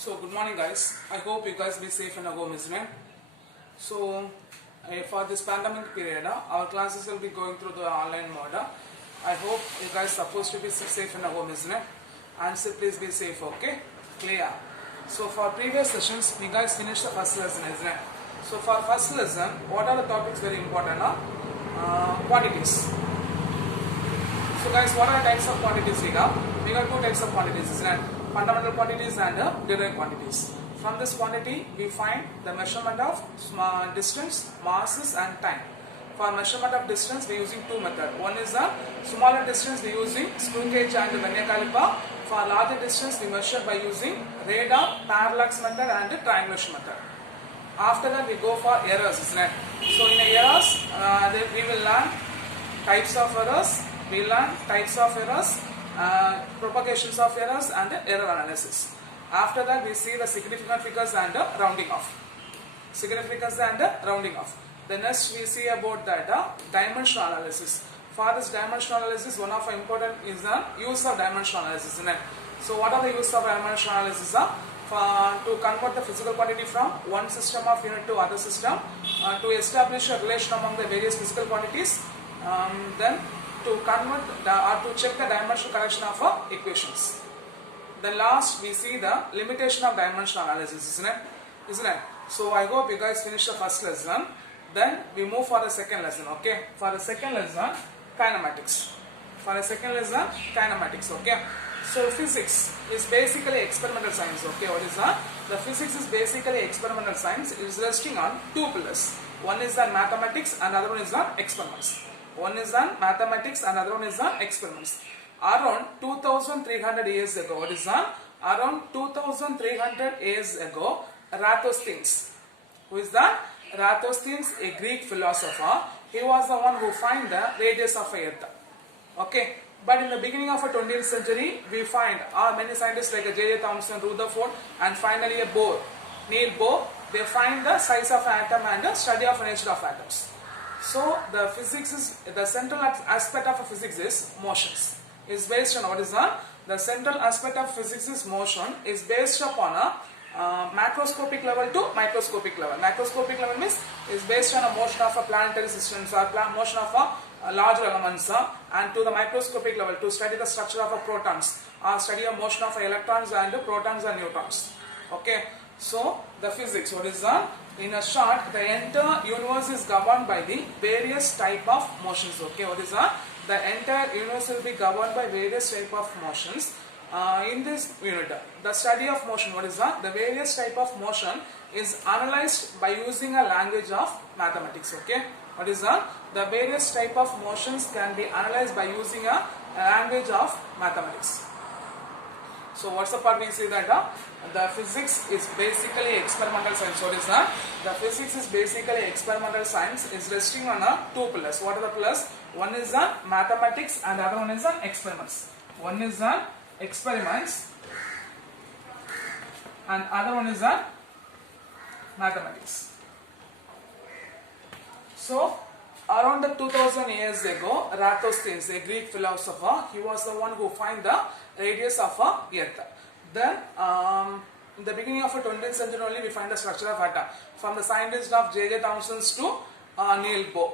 So good morning guys. I hope you guys be safe in your home, isn't it? So for this pandemic period, our classes will be going through the online mode. I hope you guys supposed to be safe in your home, isn't it? And so please be safe, okay? Clear. So for previous sessions, we guys finished the first lesson, isn't it? So for first lesson, what are the topics very important? Quantities. So guys, what are types of quantities we got? We got two types of quantities, isn't it? Fundamental quantities and derived quantities. From this quantity, we find the measurement of distance, masses and time. For measurement of distance, we are using two methods. One is the smaller distance, we are using screw gauge and vernier caliper. For larger distance, we measure by using radar, parallax method and triangulation method. After that, we go for errors, isn't it? So in errors, we will learn types of errors. We learn types of errors, propagations of errors and error analysis. After that, we see the significant figures and rounding off. Significance and rounding off. The next we see about that dimensional analysis. For this dimensional analysis, one of the important is the use of dimensional analysis, isn't it? So what are the use of dimensional analysis? To convert the physical quantity from one system of unit to other system, to establish a relation among the various physical quantities, then to convert or to check the dimensional correction of equations. Then last we see the limitation of dimensional analysis, isn't it? So I hope you guys finish the first lesson. Then we move for the second lesson, okay? For the second lesson, kinematics. For the second lesson, kinematics, okay? So physics is basically experimental science, okay? What is that? The physics is basically experimental science. It is resting on two pillars. One is the mathematics and other one is the experiments. One is on mathematics and other one is on experiments. Around 2300 years ago, what is that? Around 2300 years ago, Eratosthenes. Who is that? Eratosthenes, a Greek philosopher. He was the one who found the radius of Earth. Okay. But in the beginning of the 20th century, we find many scientists like J.J. Thomson, Rutherford, and finally a Bohr, Niels Bohr. They find the size of an atom and the study of the nature of atoms. So the physics is the central aspect of physics is motions. Is based on what is that? The central aspect of physics is motion is based upon a macroscopic level to microscopic level. Macroscopic level means is based on a motion of a planetary systems or motion of a larger elements, and to the microscopic level to study the structure of a protons or study a motion of electrons and protons and neutrons. Okay. So the physics, what is that? In a short, the entire universe is governed by the various type of motions. Okay, what is that? The entire universe will be governed by various type of motions. In this unit, the study of motion, what is that? The various type of motion is analyzed by using a language of mathematics. Okay, what is that? The various type of motions can be analyzed by using a language of mathematics. So what's the part we see that the physics is basically experimental science. What is that? The physics is basically experimental science is resting on two pillars. What are the pillars? One is the mathematics and the other one is the experiments. One is the experiments and other one is the mathematics. So around the 2000 years ago, Eratosthenes, a Greek philosopher, he was the one who found the radius of Earth. Then, in the beginning of the 20th century only, we find the structure of atom. From the scientists of J.J. Thomson to Niels Bohr.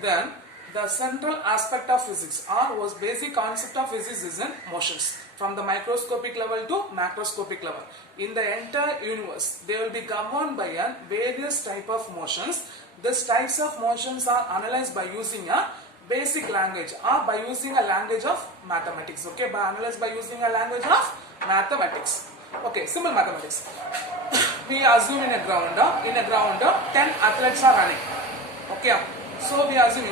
Then, the central aspect of physics was basic concept of physics is in motions. From the microscopic level to macroscopic level. In the entire universe, they will be governed by various type of motions. These types of motions are analyzed by using a basic language or by using a language of mathematics. Okay, analyzed by using a language of mathematics. Okay, simple mathematics. We assume in a ground 10 athletes are running. Okay, so we assume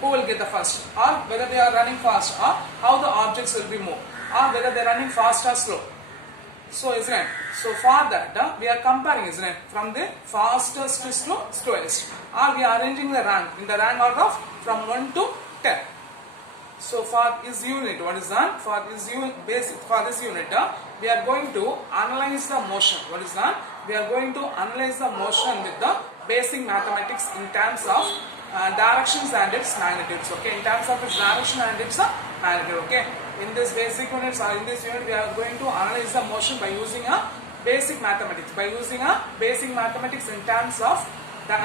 who will get the first, or whether they are running fast, or how the objects will be moved, or whether they are running fast or slow. So isn't it? So for that we are comparing, isn't it, from the fastest to slowest, or we are arranging the rank in the rank order of from 1 to 10. So for this unit, what is that? For this unit, we are going to analyze the motion. What is that? We are going to analyze the motion with the basic mathematics in terms of directions and its magnitudes. Okay, in terms of its direction and its magnitude. Okay, in this basic units or in this unit, we are going to analyze the motion by using a basic mathematics, by using a basic mathematics in terms of the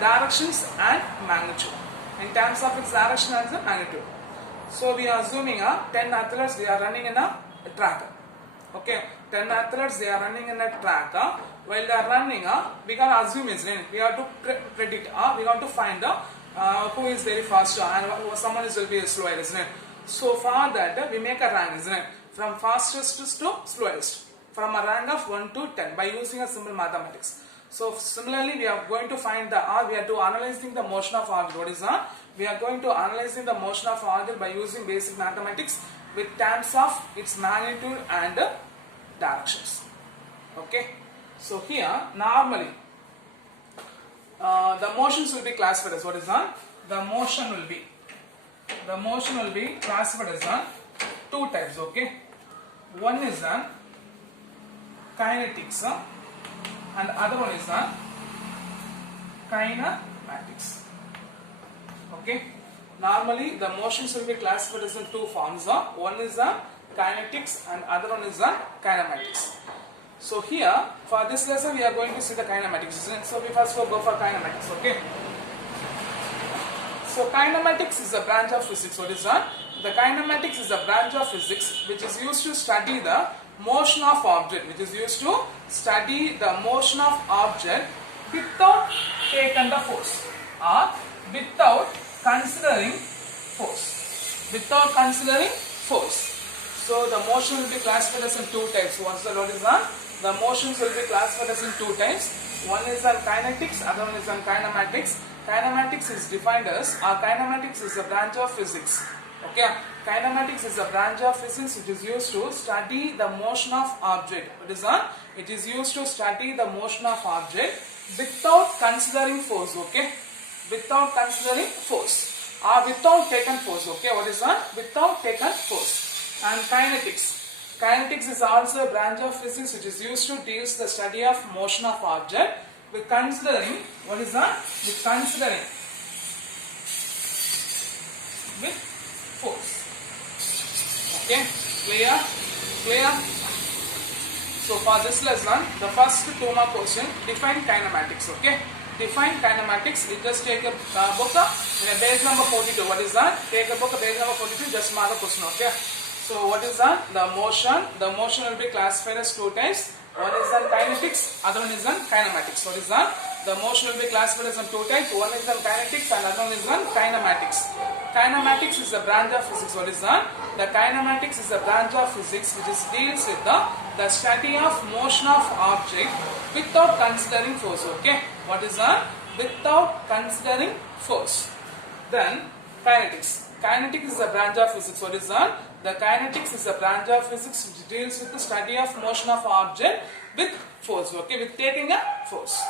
directions and magnitude. In terms of its direction and the magnitude. So we are assuming 10 athletes, they are running in a track. Okay, 10 athletes, they are running in a track. While they are running, we can assume is we have to predict. We have to find who is very fast and someone is will be slower, isn't it? So for that, we make a rank, isn't it? From fastest to slowest, from a rank of 1 to 10 by using a simple mathematics. So similarly, we are going to find the we are to analyzing the motion of object. What is that? We are going to analyzing the motion of object by using basic mathematics with terms of its magnitude and directions. Okay. So here normally the motions will be classified as what is that? The motion will be classified as two types. Okay. One is kinetics. And other one is kinematics. Okay. Normally the motions will be classified as in two forms. One is kinetics and other one is kinematics. So here for this lesson we are going to see the kinematics. So we first go for kinematics. Okay. So kinematics is a branch of physics. What is that? The kinematics is a branch of physics which is used to study the motion of object, without taking the force or without considering force. So the motion will be classified as in two types. What is that? The motions will be classified as in two types. One is on kinetics, other one is on kinematics. Kinematics is defined as, kinematics is a branch of physics. Okay, kinematics is a branch of physics which is used to study the motion of object. What is that? It is used to study the motion of object without considering force. Okay, without considering force or without taken force. Okay, what is that? Without taken force. And kinetics is also a branch of physics which is used to deal with the study of motion of object with considering, what is that? With considering with force. Okay, clear. So for this lesson, the first 2 mark question, define kinematics. Okay, define kinematics. You just take a book in a page number 42. What is that? Take a book page number 42. Just mark the question. Okay. So what is that? The motion will be classified as two types. One is on kinetics, other one is on kinematics. What is that? The motion will be classified as on two types. One is on kinetics and other one is on kinematics. Kinematics is a branch of physics. What is that? The kinematics is a branch of physics which deals with the study of motion of object without considering force. Okay. What is that? Without considering force. Then kinetics. Kinetics is a branch of physics. What is that? The kinetics is a branch of physics which deals with the study of motion of object with force. Okay, with taking a force.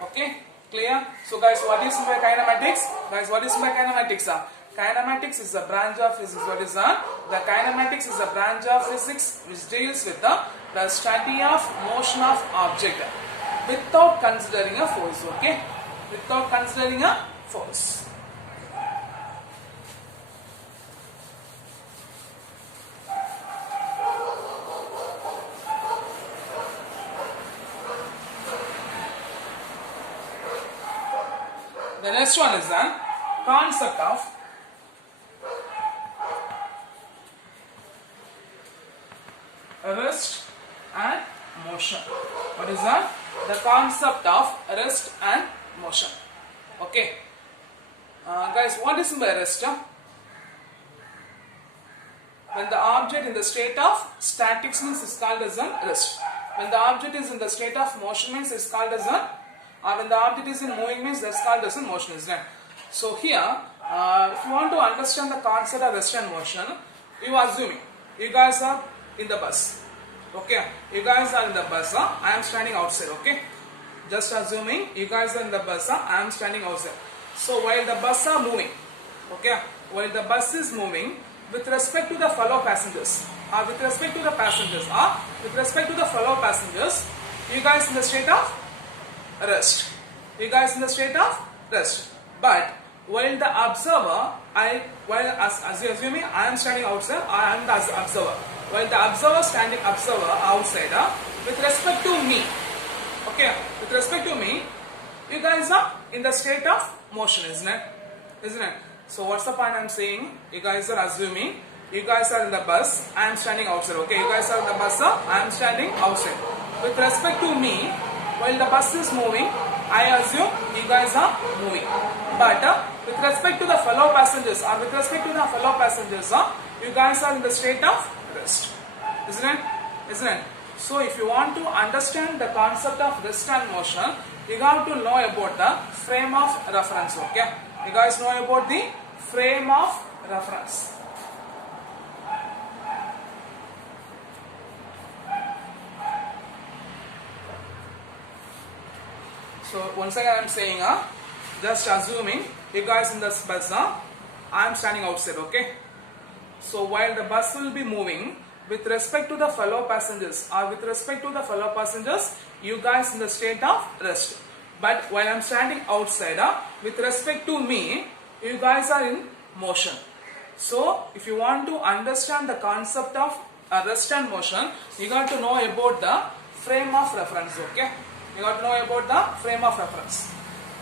Okay, clear? So guys, what is by kinematics? Kinematics is a branch of physics. What is that? The kinematics is a branch of physics which deals with the study of motion of object without considering a force. Okay, without considering a force. The next one is the concept of rest and motion. What is that? The concept of rest and motion. Okay. Guys, what is by rest? When the object in the state of statics means is called as a rest. When the object is in the state of motion means is called as a, or when the object is in moving means that's called as a motion, isn't it? So here, if you want to understand the concept of rest and motion, you are assuming you guys are in the bus. Okay, you guys are in the bus. I am standing outside. Okay, just assuming you guys are in the bus. I am standing outside. So while the bus are moving, okay, while the bus is moving, with respect to the fellow passengers, with respect to the passengers, you guys in the state of rest. You guys in the state of rest. But while the observer, as you assuming I am standing outside, I am the observer. While the observer outside, with respect to me, okay, with respect to me, you guys are in the state of motion, isn't it? Isn't it? So what's the point I'm saying? You guys are assuming you guys are in the bus, I am standing outside, okay? You guys are in the bus, I am standing outside. With respect to me, while the bus is moving, I assume you guys are moving. But with respect to the fellow passengers, you guys are in the state of rest. Isn't it? Isn't it? So if you want to understand the concept of rest and motion, you have to know about the frame of reference, okay? You guys know about the frame of reference. So once again I am saying, just assuming you guys in the bus, I am standing outside, okay? So while the bus will be moving, with respect to the fellow passengers, you guys in the state of rest. But while I am standing outside, with respect to me, you guys are in motion. So if you want to understand the concept of rest and motion, you got to know about the frame of reference, okay? You got to know about the frame of reference.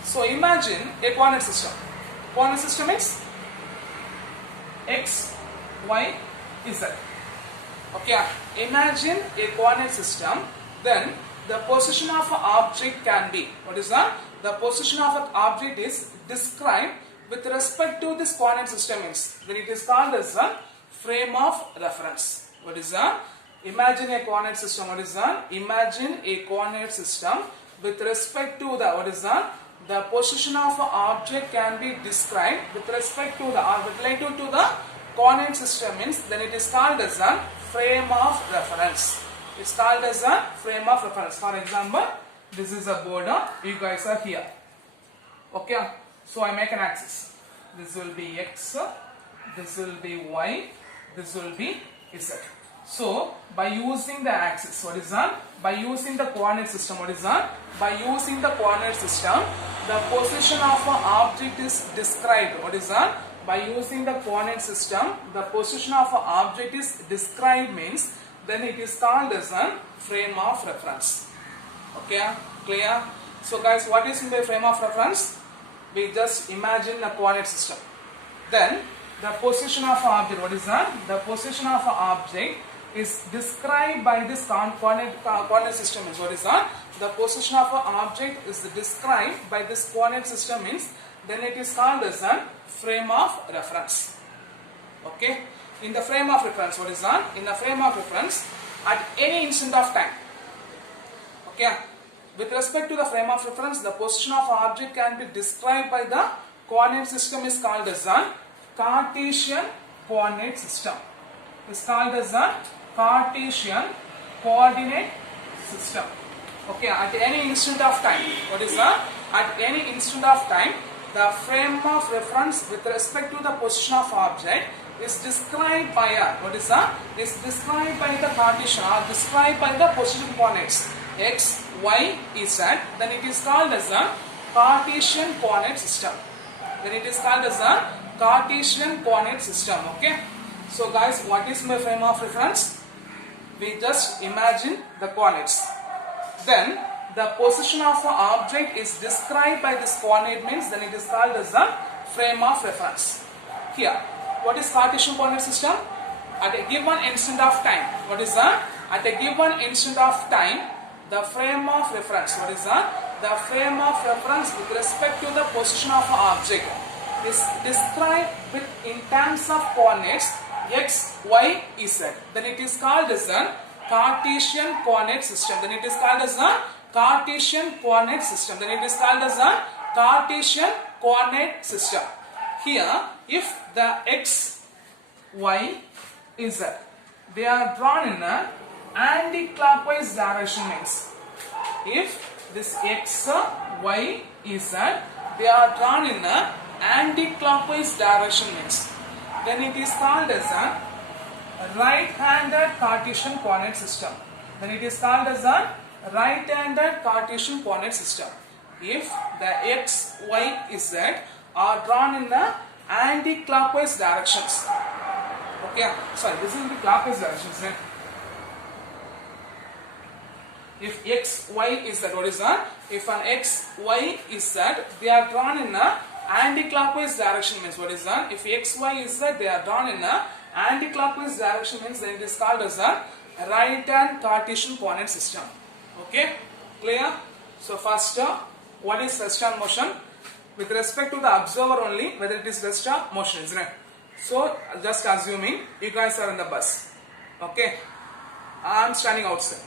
So imagine a coordinate system. Coordinate system is x, y, z. Okay, imagine a coordinate system, then the position of an object can be, what is that? The position of an object is described with respect to this coordinate system, then it is called as a frame of reference. What is that? Imagine a coordinate system, what is that? Imagine a coordinate system with respect to the, what is that? The position of an object can be described with respect to the, or relative to the coordinate system, then it is called as a frame of reference. It's called as a frame of reference. For example, this is a board, you guys are here. Okay, so I make an axis. This will be x, this will be y, this will be z. So by using the axis, what is that? By using the coordinate system, what is that? By using the coordinate system, the position of an object is described. What is that? By using the coordinate system, the position of an object is described, means then it is called as a frame of reference. Okay, clear? So guys, what is in the frame of reference? We just imagine a coordinate system. Then the position of an object, what is that? The position of an object is described by this coordinate system. What is that? The position of an object is described by this coordinate system, means then it is called as a frame of reference. Okay, in the frame of reference, what is that? In the frame of reference, at any instant of time, okay, with respect to the frame of reference, the position of an object can be described by the coordinate system is called as a Cartesian coordinate system. It's called as a Cartesian coordinate system. Okay, at any instant of time, what is that? At any instant of time, the frame of reference with respect to the position of object is described by a, what is that? Is described by the Cartesian, or described by the position coordinates x, y, z. Then it is called as a Cartesian coordinate system. Then it is called as a Cartesian coordinate system. Okay. So guys, what is my frame of reference? We just imagine the coordinates. Then the position of an object is described by this coordinate, means then it is called as a frame of reference. Here, what is Cartesian coordinate system? At a given instant of time, what is that? At a given instant of time, the frame of reference, what is that? The frame of reference with respect to the position of an object is described in terms of coordinates x, y, z. Then it is called as a Cartesian coordinate system. Then it is called as a Cartesian coordinate system. Then it is called as a Cartesian coordinate system. Here, if the x, y, z, they are drawn in a anti-clockwise direction, means if this x, y, z, they are drawn in a anti-clockwise direction, means then it is called as a right-handed Cartesian coordinate system. Then it is called as a right-handed Cartesian coordinate system. If the x, y, z are drawn in the anti-clockwise directions. Okay, sorry, this is the clockwise directions. Then If x, y is that, what is that? If an x, y is that, they are drawn in a anti-clockwise direction means what is that? If x, y is that, they are drawn in a anti-clockwise direction means then it is called as a right-hand Cartesian coordinate system. Okay, clear? So first, what is rest-hand motion? With respect to the observer only, whether it is rest-hand motion, isn't it? So just assuming you guys are in the bus. Okay, I am standing outside.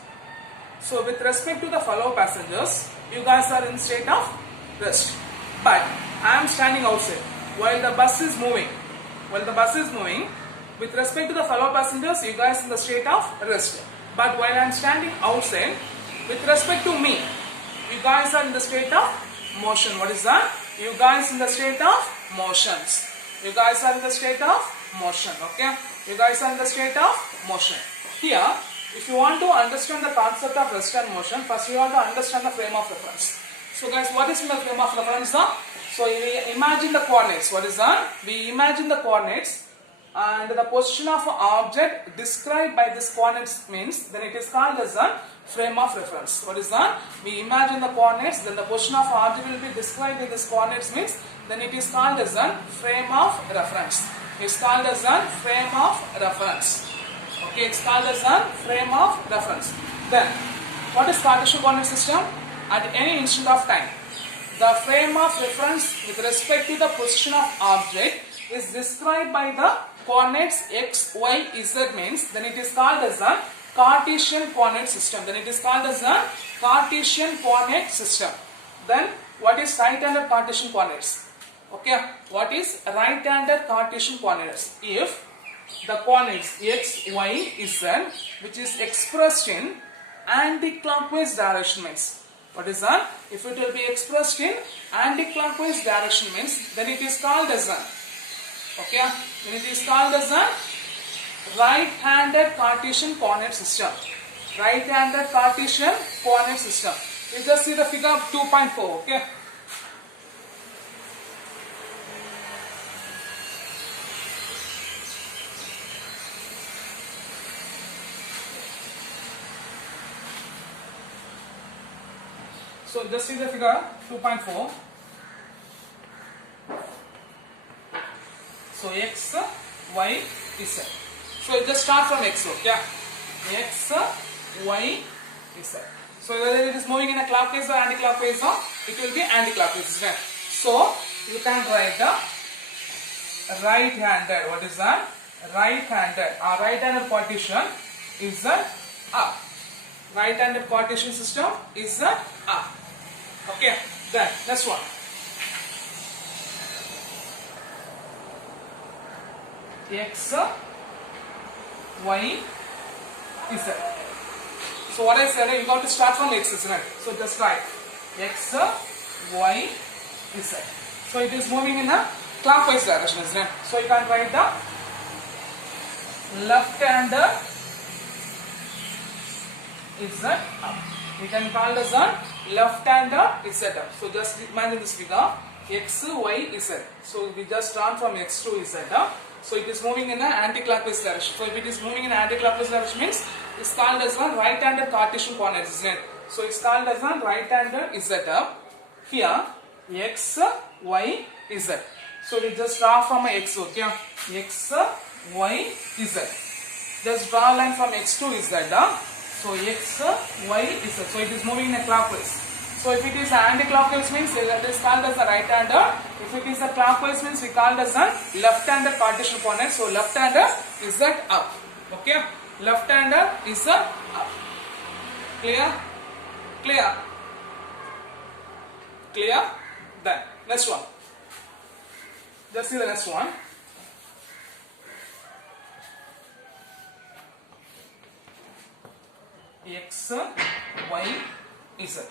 So with respect to the fellow passengers, you guys are in state of rest. But I am standing outside while the bus is moving. With respect to the fellow passengers, you guys in the state of rest. But while I am standing outside, with respect to me, you guys are in the state of motion. What is that? You guys in the state of motions. You guys are in the state of motion. Okay? You guys are in the state of motion. Here, if you want to understand the concept of rest and motion, first you want to understand the frame of reference. So guys, what is in the frame of reference now? So we imagine the coordinates. What is that? We imagine the coordinates and the position of an object described by this coordinates means then it is called as a frame of reference. What is that? We imagine the coordinates, then the position of an object will be described by this coordinates means then it is called as a frame of reference. It's called as a frame of reference. Okay, it's called as a frame of reference. Then, what is Cartesian coordinate system? At any instant of time, the frame of reference with respect to the position of object is described by the coordinates x, y, z means then it is called as a Cartesian coordinate system. Then it is called as a Cartesian coordinate system. Then, what is right-handed Cartesian coordinates? Okay, what is right-handed Cartesian coordinates? If the coordinates x, y, z which is expressed in anti-clockwise direction means what is that? If it will be expressed in anti-clockwise direction means then it is called as a then it is called as a right-handed Cartesian coordinate system. Right-handed Cartesian coordinate system. You just see the figure 2.4. Okay. So just see the figure 2.4. So x, y, z. So it just start from x. Okay. X, y, z. So whether it is moving in a clockwise or anti-clockwise, it will be anti-clockwise. Right? So you can write the right-handed. What is that? Right-handed. Our right-handed partition is the up. Right-handed Cartesian system is the up. Okay, then next one. X, y, z. So what I said, you got to start from x, isn't it? So just write x, y, z. So it is moving in a clockwise direction, isn't it? So you can write the left-hander z up. We can call this a left-hander z up. So just imagine this figure x, y, z. So we just turn from x to z up. So it is moving in an anti-clockwise direction. So if it is moving in an anti-clockwise direction means it's called as a right-handed Cartesian coordinate, isn't it? So it's called as a right-hander z up. Here x, y, z. So we just draw from x, okay? X, y, z. Just draw a line from x to z up. So x, y, z. So it is moving in a clockwise. So if it is anti-clockwise means it is called as a right-hander. If it is a clockwise means we call it as a left-hander Cartesian coordinate. So left-hander is that up. Okay? Left-hander is the up. Clear? Clear? Clear? Then next one. Just see the next one. X, y, z.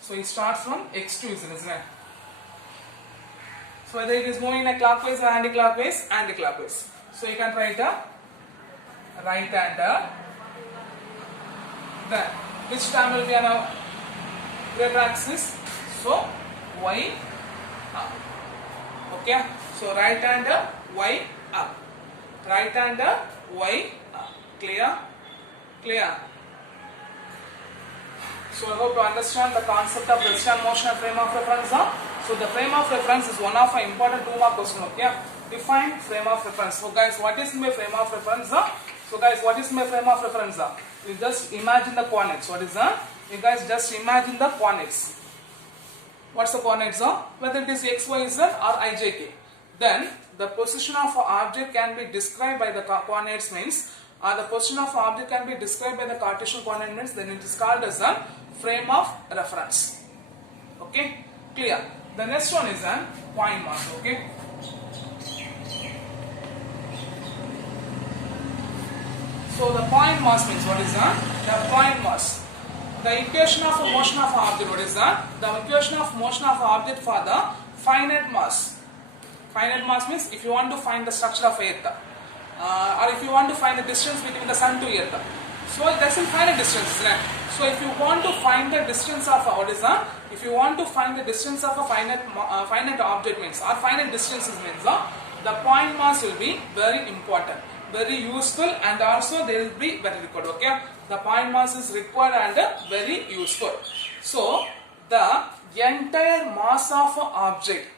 So it starts from x to z, isn't it? So whether it is moving in a clockwise or anti-clockwise, anti-clockwise. So you can write a right-hander. Then which term will be on a greater axis? So y up. Okay. So right-hander y up. Right-hander y up. Clear? Clear? So I hope you understand the concept of rest motion and frame of reference. So the frame of reference is one of our important 2-mark question. Okay, define frame of reference. So guys, what is my frame of reference? So guys, what is my frame of reference? You just imagine the coordinates. What is that? You guys just imagine the coordinates. What's the coordinates? Whether it is x, y, z or I, j, k. Then the position of an object can be described by the coordinates means, or the position of an object can be described by the Cartesian coordinate means, then it is called as a frame of reference. Okay, clear. The next one is a point mass. Okay. So the point mass means what is that? The point mass. The equation of motion of an object, what is that? The equation of motion of an object for the finite mass. Finite mass means if you want to find the structure of Earth, or if you want to find the distance between the Sun to Earth. So that's in finite distance, right? So if you want to find the distance of what is that? If you want to find the distance of a finite object means, or finite distances means, the point mass will be very important, very useful, and also they will be very required. Okay, the point mass is required and very useful. So the entire mass of an object.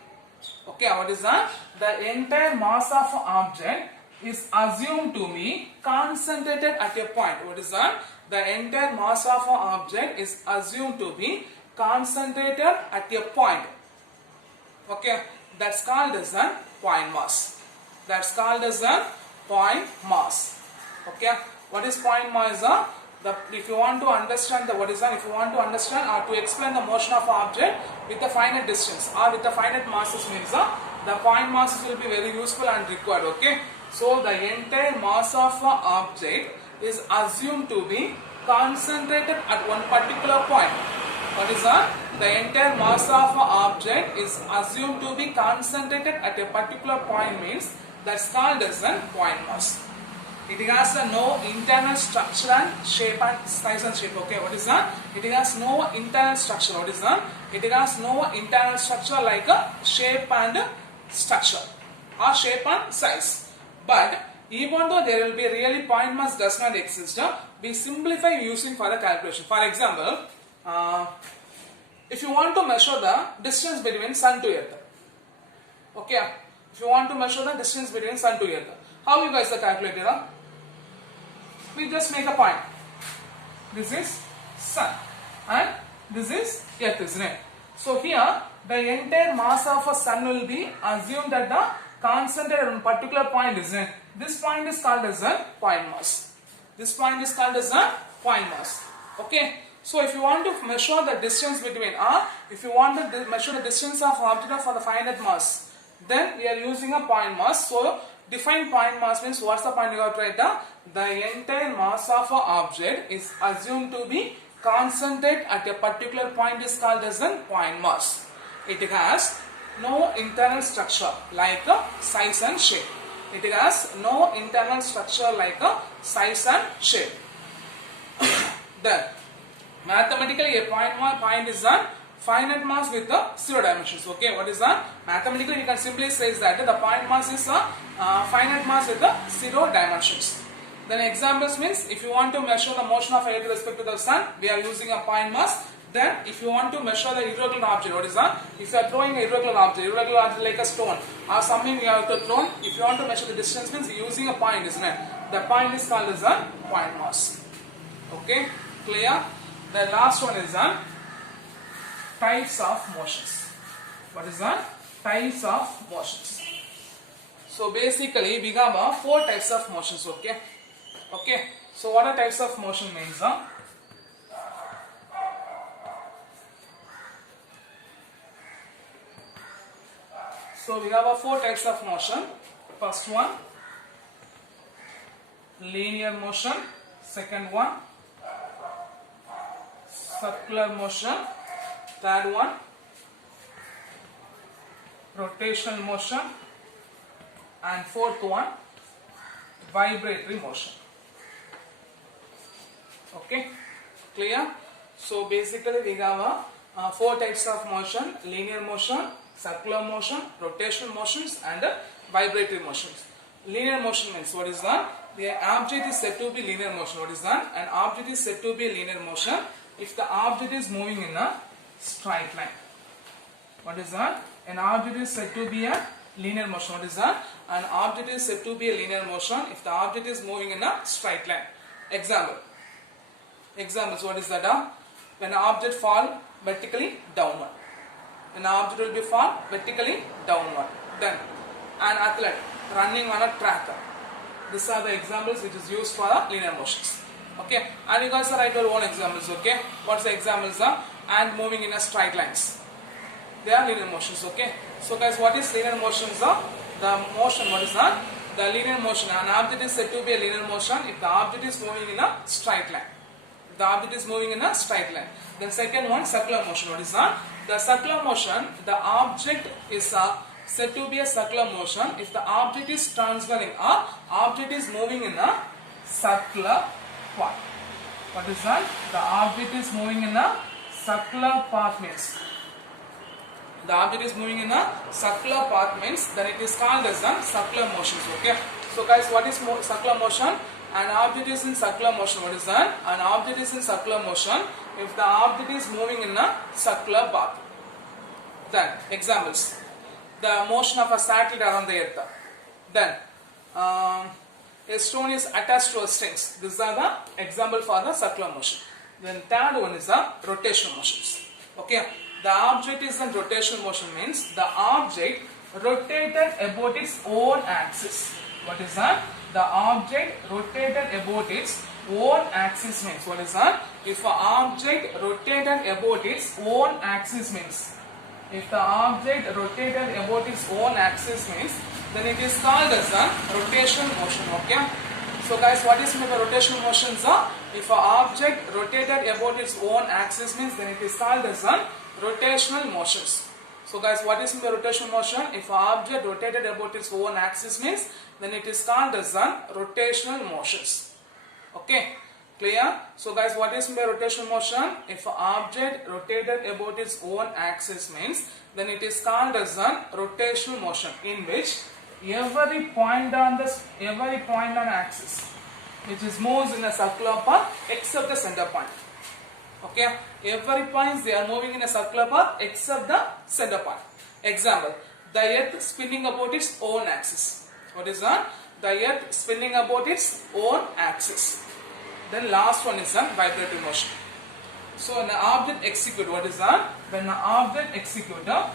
Okay, what is that? The entire mass of an object is assumed to be concentrated at a point. What is that? The entire mass of an object is assumed to be concentrated at a point. Okay, that's called as a point mass. That's called as a point mass. Okay, what is point mass? If you want to understand the what is that? If you want to understand or to explain the motion of an object with a finite distance or with a finite masses means, the point masses will be very useful and required. Okay, so the entire mass of an object is assumed to be concentrated at one particular point. What is that? The entire mass of an object is assumed to be concentrated at a particular point means, that's called as a point mass. It has no internal structure and shape and size and shape. Okay, what is that? It has no internal structure. What is that? It has no internal structure like a shape and structure or shape and size. But even though there will be really point mass does not exist, we simplify using for the calculation. For example, if you want to measure the distance between Sun to Earth. Okay, if you want to measure the distance between Sun to Earth, how you guys calculate it? We just make a point. This is Sun and this is Earth, isn't it? So here the entire mass of a Sun will be assumed at the concentrated on a particular point, isn't it? This point is called as a point mass. This point is called as a point mass. Okay. So if you want to measure the distance between, if you want to measure the distance of object for the finite mass, then we are using a point mass. So define point mass means, what's the point you have to write down? The entire mass of an object is assumed to be concentrated at a particular point is called as a point mass. It has no internal structure like a size and shape. It has no internal structure like a size and shape. Then mathematically a point is a finite mass with the 0 dimensions. Okay, what is that? Mathematically we can simply say that the point mass is a finite mass with the 0 dimensions. Then examples means, if you want to measure the motion of Earth with respect to the Sun, we are using a point mass. Then if you want to measure the irregular object, what is that? If you are throwing an irregular object like a stone or something you have to throw, if you want to measure the distance means using a point, isn't it? The point is called as a point mass. Okay, clear? The last one is types of motions. What is that? Types of motions. So basically we have 4 types of motions. Okay. Okay. So what are types of motion means? So we have 4 types of motion. First one, linear motion. Second one, circular motion. Third one, rotational motion. And fourth one, vibratory motion. Okay, clear? So basically we have 4 types of motion: linear motion, circular motion, rotational motions and vibratory motions. Linear motion means, what is that? The object is said to be linear motion. What is that? An object is said to be linear motion if the object is moving in a straight line. What is that? An object is said to be a linear motion. What is that? An object is said to be a linear motion if the object is moving in a straight line. Examples, what is that? When an object fall vertically downward. When an object will be fall vertically downward. Then an athlete running on a track. These are the examples which is used for linear motions. Okay, and you guys write your own examples. Okay, what's the examples? And moving in a straight lines. They are linear motions. Okay, so guys, what is linear motions? The motion, what is that? The linear motion. An object is said to be a linear motion if the object is moving in a straight line. If the object is moving in a straight line. Then second one, circular motion. What is that? The circular motion, the object is said to be a circular motion if the object is transferring or object is moving in a circular path. What is that? The object is moving in a circular path means. The object is moving in a circular path means then it is called as a circular motions. Okay. So guys, what is circular motion? An object is in circular motion. What is that? An object is in circular motion if the object is moving in a circular path. Then examples. The motion of a satellite around the earth. Then a stone is attached to a strings. These are the example for the circular motion. Then third one is the rotational motions. Okay. The object is in rotational motion means the object rotated about its own axis. What is that? The object rotated about its own axis means. What is that? If an object rotated about its own axis means. If the object rotated about its own axis means, then it is called as a rotational motion. Okay. So guys, what is meant by rotational motions? If an object rotated about its own axis means, then it is called as a rotational motions. So guys, what is meant by rotational motion? If an object rotated about its own axis means, then it is called as a rotational motions. Okay. Clear? So guys, what is meant by rotational motion? If an object rotated about its own axis means, then it is called as a rotational motion in which every point on axis which is moves in a circular path except the center point. Okay, every point they are moving in a circular path except the center point. Example: the earth spinning about its own axis. What is that? The earth spinning about its own axis. Then last one is a vibratory motion. So when the object execute, what is that? When the object execute to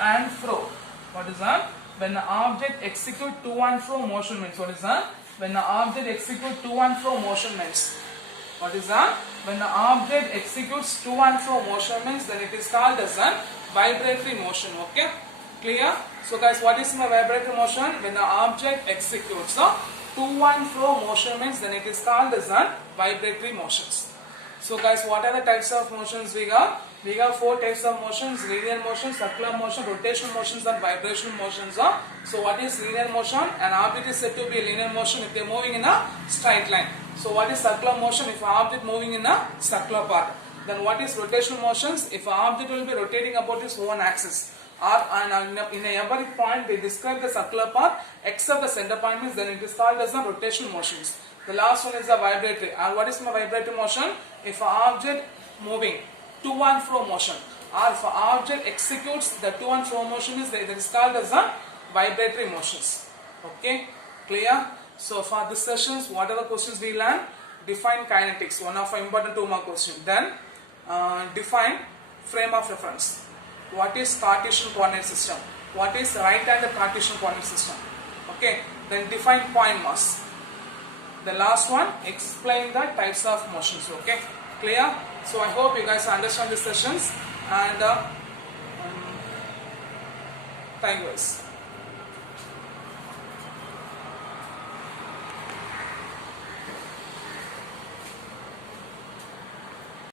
and fro. What is that? When the object execute to and fro motion means. What is that? When the object execute to and fro motion means. What is that? When the object executes to and fro motion means, then it is called as a vibratory motion. Okay? Clear? So guys, what is my vibratory motion? When the object executes to and fro motion means, then it is called as a vibratory motions. So guys, what are the types of motions we got? We got 4 types of motions: linear motion, circular motion, rotational motions and vibrational motions. So what is linear motion? An object is said to be a linear motion if they are moving in a straight line. So what is circular motion? If an object moving in a circular path. Then what is rotational motions? If an object will be rotating about its own axis. Or in every point they describe the circular path except the center point means, then it is called as a rotational motions. The last one is the vibratory. And what is my vibratory motion? If an object moving to and fro motion, or if an object executes the to and fro motion is that is called as a vibratory motions. Okay, clear? So for this sessions, what are the questions we learn? Define kinetics, one of our important 2 mark question. Then define frame of reference. What is Cartesian coordinate system? What is right-handed Cartesian coordinate system? Okay, then define point mass. The last one, explain the types of motions. Okay, clear? So I hope you guys understand these sessions, and thank you guys.